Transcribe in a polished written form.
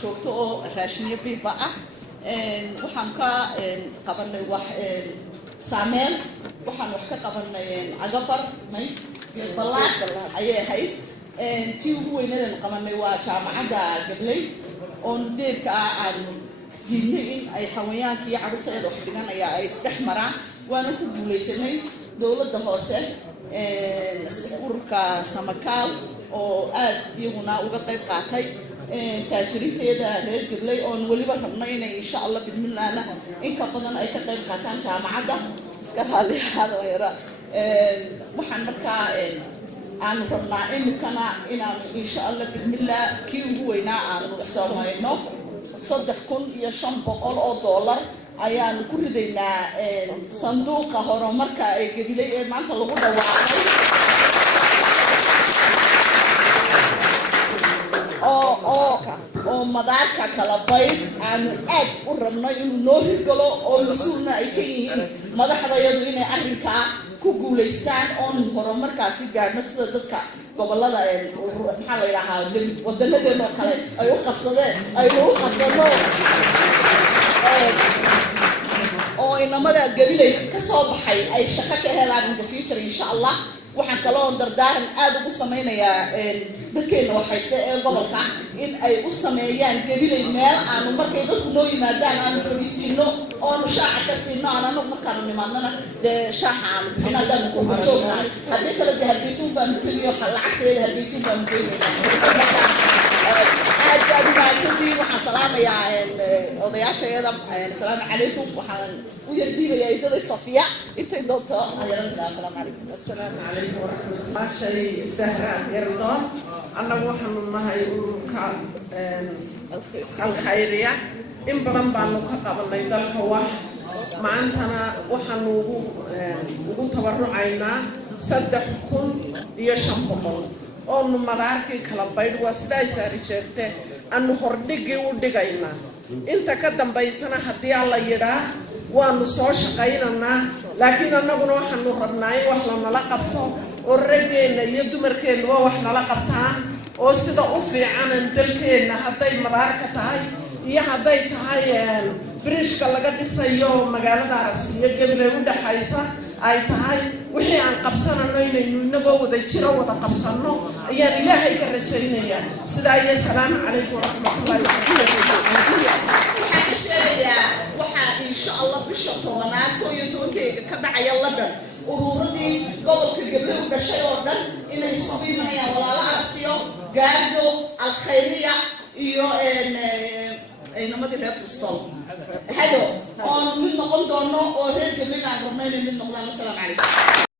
joogto raashiyo biiba ah waxaan ka qabanay wax saameel waxaan wax ka qabanay agabar may balaad ayay ahayd tii ugu weynadan qabanay waa jaamacadda Gabley oo deerka aan diinay in ay xawayaankii iyo carruurteeda wax dhiganaya ay isdhex maraan waana ku guuleysanay dawladda hoose ururka Samakaal oo aad iyaguna uga qayb qaatay taajiriinteeda reer Gabley oo waliba rabnay inay insha Allah bidmilaana in ka badan ay ka qayb qaataan jaamacadda iska hali hada yara waxaan markaa aan rabnaa imikana inaan insha Allah bidmilaa kii ugu weynaa aan samayno $3,500 ayaan ku ridaynaa sanduuqa horumarka ee Gabley ee maanta lagu dhawaaqay oo madaarka kala bayr aan aad u rabno inuu noo hirgalo oo mas'uulna ay ka yihiin madaxdayadu inay arrinka ku guuleystaan oo horumarkaasi gaarno sida dadka gobolada maxaa la yiraahdaa wadanadeena kale ay u qabsadeen ay u qabsado oo inamada Gabley ka soo baxay ay shaqo ka helaan in the future insha Allah waxaan kaloo dardaaran aad ugu sameeynaya dadkeena waxayse ee gobolka in ay u sameeyaan Gabley meel aan markay dadku noo yimaadaan aan fariisino oo shaaca ka siino aan markaan nimaadna shaaca aan bixinadan ku joogna hadii kala hadiysan baan mutaliyo lacagteeda hadiysan baan mutaliyo aad baadii waxaan salaamayaa odayaashayada assalaamu calaykum waxaan u yardiibayaa idada Safiya intay doonto ayaan assalaamu calaykum السلام عليكم ورحمة الله شيء سهرة يرضون أنا وحنا ما هي الخيرية إن بدن بانوك قبل يدل كواح ما عندنا وحنا وجود تبرعنا صدقكم يشمكم أو مدارك كلا بيد وسداي ساريشته أنو هردقي ودقينا أنت كدم بيسنا حتى الله يرى وأنو صوش قينا لكن أنا بنو حنو خدناي وحنا لقبته ورجينا يبدو مركين وحنا لقبتان وسيدا أوفي عن تلكين حتى مدارك تاي يا حتى تاي بريش كلا قد سيو مجال دارسية Gabley وده حيسا أي تاي وحي عن قبسنا نين نبغى وده يشرا وده قبسنا يا إلهي كرجينا يا سيدا يا سلام عليكم ورحمة الله وبركاته waxaa insha Allah bisha tobanaad oo yotoonkeega ka dhacaya London ururadii gobolka Gabley u dhashay oo dhan inay isku biimayaan walaalo arabsiyo gaado alkhayriya iyo namadii reer Bristol hado oo mid noqon doono oo reer Gabley aan rabnay mid noqdaan. Assalaamu calaykum.